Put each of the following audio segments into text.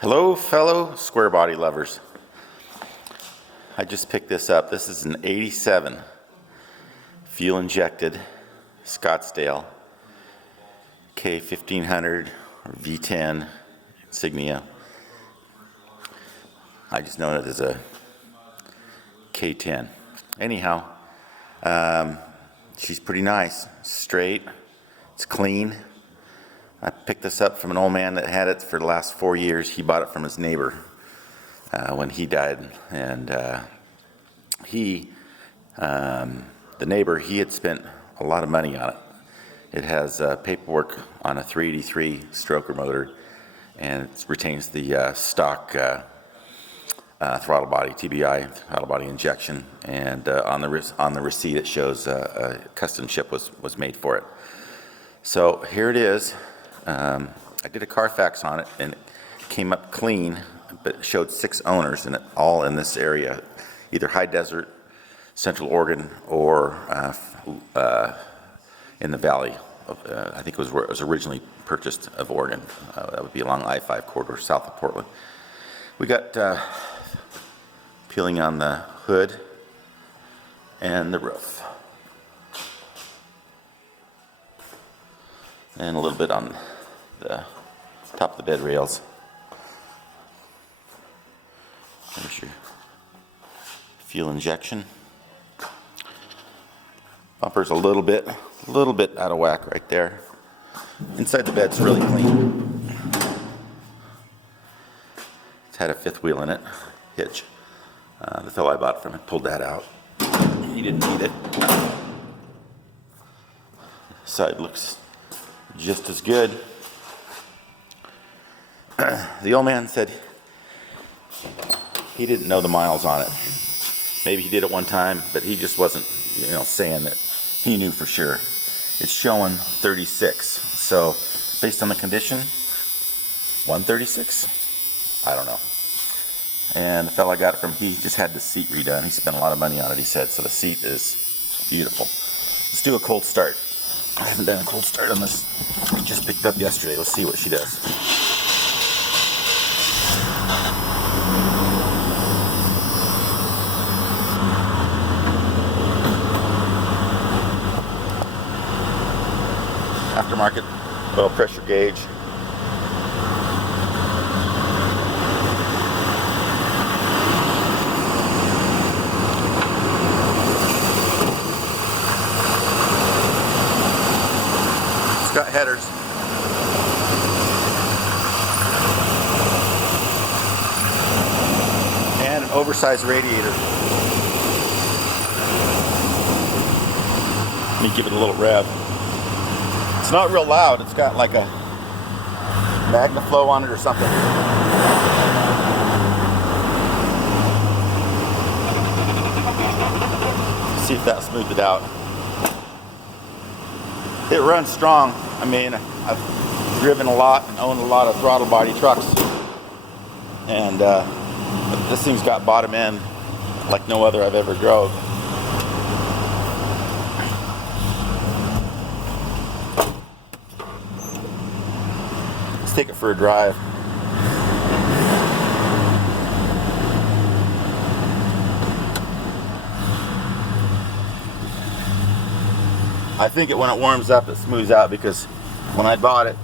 Hello, fellow square body lovers. I just picked this up. This is an 87 fuel injected Scottsdale K1500 or V10 insignia. I just know it as a K10. Anyhow, she's pretty nice, straight, it's clean. I picked this up from an old man that had it for the last 4 years. He bought it from his neighbor when he died, and the neighbor, he had spent a lot of money on it. It has paperwork on a 383 stroker motor, and it retains the stock throttle body, TBI, throttle body injection, and on the receipt it shows a custom ship was made for it. So here it is. I did a Carfax on it, and it came up clean, but it showed 6 owners, and it all in this area, either high desert, Central Oregon, or in the valley. I think it was where it was originally purchased of Oregon. That would be along I-5 corridor south of Portland. We got peeling on the hood and the roof, and a little bit on the top of the bed rails. There's your fuel injection. Bumper's a little bit out of whack right there. Inside the bed's really clean. It's had a 5th wheel in it, hitch. The fellow I bought from it pulled that out. He didn't need it. Side looks just as good. The old man said he didn't know the miles on it. Maybe he did it one time, but he just wasn't, saying that he knew for sure. It's showing 36. So based on the condition, 136? I don't know. And the fellow I got it from, he just had the seat redone. He spent a lot of money on it, he said, so the seat is beautiful. Let's do a cold start. I haven't done a cold start on this. I just picked up yesterday. Let's see what she does. Aftermarket oil pressure gauge. Got headers. And an oversized radiator. Let me give it a little rev. It's not real loud. It's got like a MagnaFlow on it or something. See if that smoothed it out. It runs strong. I mean, I've driven a lot and owned a lot of throttle body trucks, and this thing's got bottom end like no other I've ever drove. Let's take it for a drive. I think when it warms up, it smooths out, because when I bought it,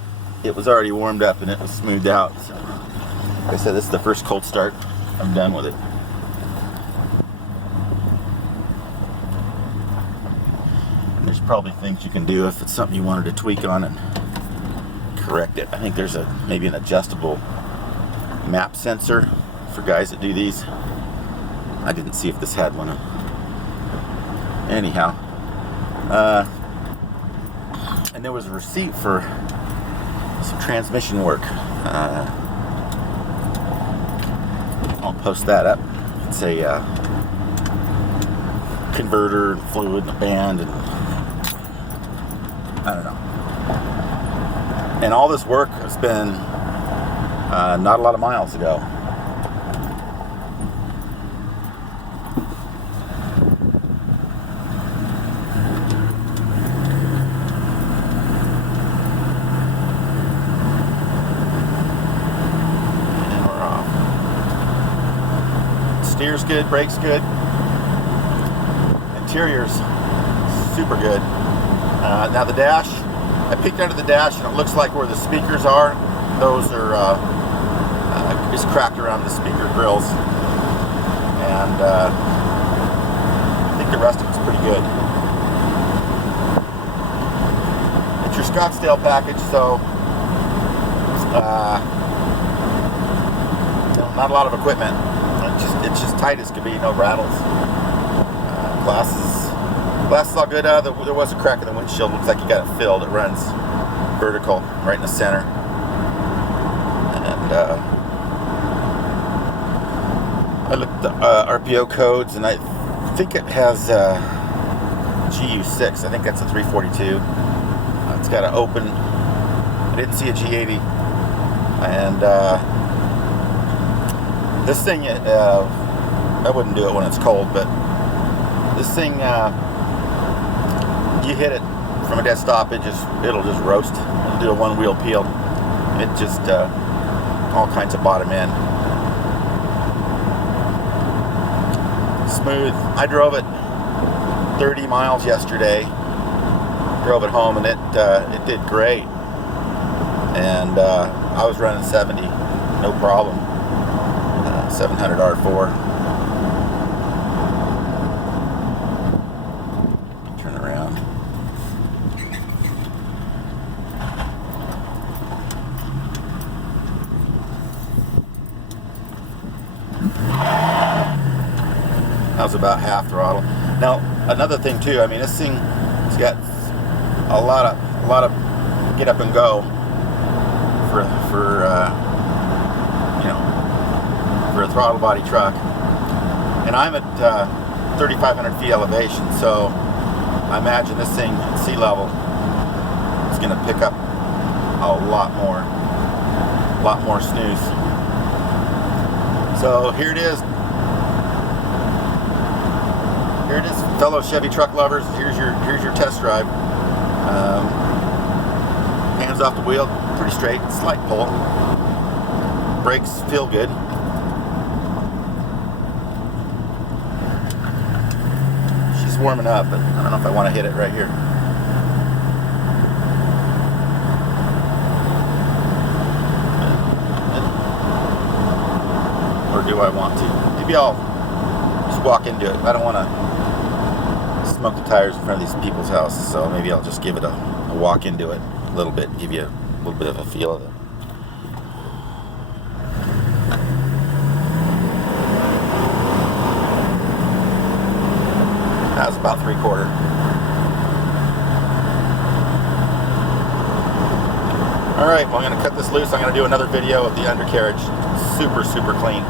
it was already warmed up and it was smoothed out. So, like I said, this is the first cold start. I'm done with it. And there's probably things you can do if it's something you wanted to tweak on and correct it. I think there's maybe an adjustable map sensor for guys that do these. I didn't see if this had one. Anyhow. And there was a receipt for some transmission work. I'll post that up. It's a converter, fluid, and a band, and I don't know. And all this work has been not a lot of miles ago. Steer's good, brakes good. Interior's super good. Now the dash, I peeked under the dash and it looks like where the speakers are, those are is cracked around the speaker grills. And I think the rest of it's pretty good. It's your Scottsdale package, so not a lot of equipment. It's just tight as could be, no rattles. Glass is all good. There was a crack in the windshield. Looks like you got it filled. It runs vertical right in the center. And I looked at the RPO codes, and I think it has GU6. I think that's a 342. It's got an open. I didn't see a G80. And this thing, I wouldn't do it when it's cold, but this thing, you hit it from a dead stop, it'll just roast. It'll do a one-wheel peel. It just all kinds of bottom end. Smooth. I drove it 30 miles yesterday. Drove it home, and it did great. And I was running 70, no problem. 700 R4. Turn around. That was about half throttle. Now, another thing too. I mean, this thing has got a lot of get up and go for a throttle body truck, and I'm at 3,500 feet elevation, so I imagine this thing at sea level is going to pick up a lot more snooze. So here it is, fellow Chevy truck lovers. Here's your test drive. Hands off the wheel, pretty straight, slight pull. Brakes feel good. Warming up, but I don't know if I want to hit it right here. Or do I want to? Maybe I'll just walk into it. I don't want to smoke the tires in front of these people's houses, so maybe I'll just give it a walk into it a little bit, give you a little bit of a feel of it. That was about 3/4. Alright, well, I'm going to cut this loose. I'm going to do another video of the undercarriage. Super, super clean.